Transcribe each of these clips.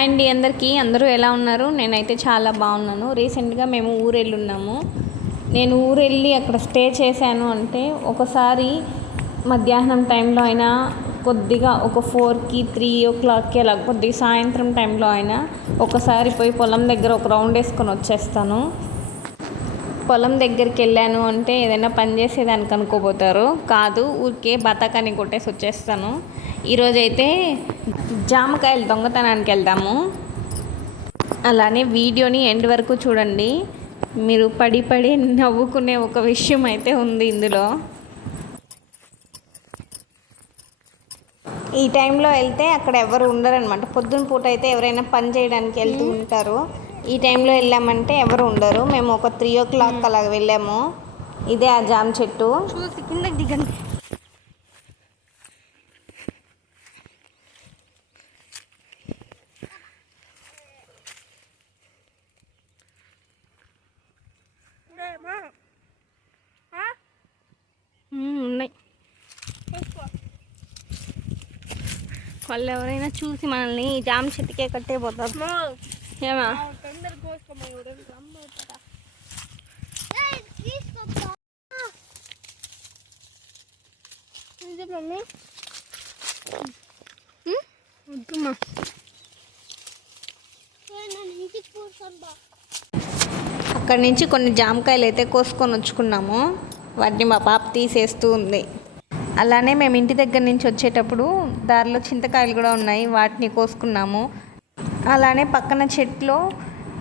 Hi అండి అందరూ ఎలా ఉన్నారు? నేనైతే చాలా బాగున్నాను. రీసెంట్గా మేము ఊరెళ్ళున్నాము. నేను ఊరెళ్ళి అక్కడ స్టే చేశాను అంటే ఒకసారి మధ్యాహ్నం టైంలో అయినా కొద్దిగా ఒక 4కి 3 o'clockకి అలా కొద్దిగా సాయంత్రం టైంలో అయినా ఒకసారి పోయి పొలం దగ్గర ఒక రౌండ్ వేసుకొని వచ్చేస్తాను. పొలం దగ్గరికి వెళ్ళాను అంటే ఏదైనా పని చేసేదానికి అనుకోపోతారు, కాదు ఊరికే బతాకాన్ని కొట్టేసి వచ్చేస్తాను. ఈరోజైతే జామకాయలు దొంగతనానికి వెళ్దాము. అలానే వీడియోని ఎండ్ వరకు చూడండి. మీరు పడి పడి నవ్వుకునే ఒక విషయం అయితే ఉంది ఇందులో. ఈ టైంలో వెళ్తే అక్కడ ఎవరు ఉండరనమాట. పొద్దున పూట అయితే ఎవరైనా పని చేయడానికి వెళ్తూ ఉంటారు. ఈ టైంలో వెళ్ళామంటే ఎవరు ఉండరు. మేము ఒక 3 o'clock అలా వెళ్ళాము. ఇదే ఆ జామ చెట్టు. కిందకి దిగండి. ఉన్నాయి. వాళ్ళు ఎవరైనా చూసి మనల్ని జామ చెట్టుకే కట్టేపోతారు. ఏమా అక్కడి నుంచి కొన్ని జామకాయలు అయితే కోసుకొని వచ్చుకున్నాము. వాటిని మా పాప తీసేస్తూ ఉంది. అలానే మేము ఇంటి దగ్గర నుంచి వచ్చేటప్పుడు దారిలో చింతకాయలు కూడా ఉన్నాయి, వాటిని కోసుకున్నాము. అలానే పక్కన చెట్లో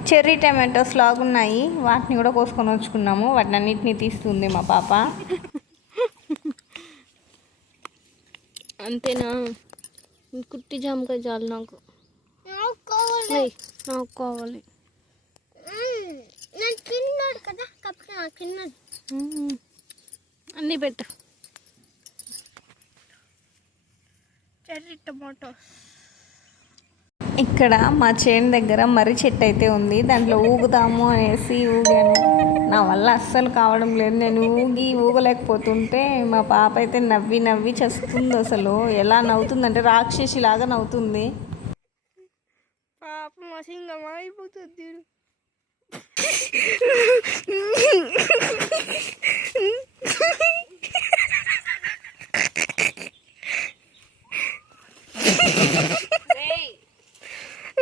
చెర్రీ టమాటోస్ లాగున్నాయి, వాటిని కూడా కోసుకొని వచ్చుకున్నాము. వాటిని అన్నిటినీ తీస్తుంది మా పాప. అంతేనా? కుట్టి జామకాయ చాలు నాకు కావాలి. అన్నీ పెట్టు. Cherry tomato. ఇక్కడ మా చేను దగ్గర మర్రి చెట్టు అయితే ఉంది. దాంట్లో ఊగుదాము అనేసి ఊగాను. నా వల్ల అస్సలు కావడం లేదు. నేను ఊగలేకపోతుంటే మా పాప అయితే నవ్వి నవ్వి చస్తుంది. అసలు ఎలా నవ్వుతుందంటే రాక్షసిలాగా నవ్వుతుంది. పాపం అసింగమా అయిపోతుంది.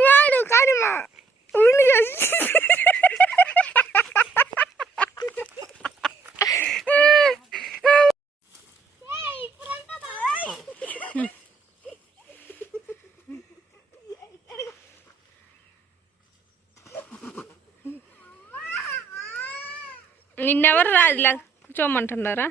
వాడు కానీ మా ఉండి నిన్నెవరు రాజులా కూర్చోమంటున్నారా?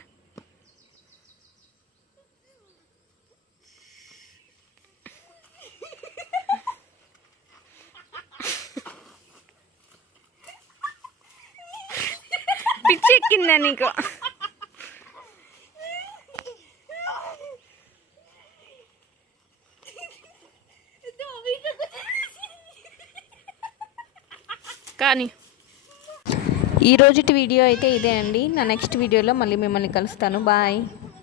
పిచ్చి ఎక్కిందా నీకు? కానీ ఈ రోజుటి వీడియో అయితే ఇదే అండి. నా నెక్స్ట్ వీడియోలో మళ్ళీ మిమ్మల్ని కలుస్తాను. బాయ్.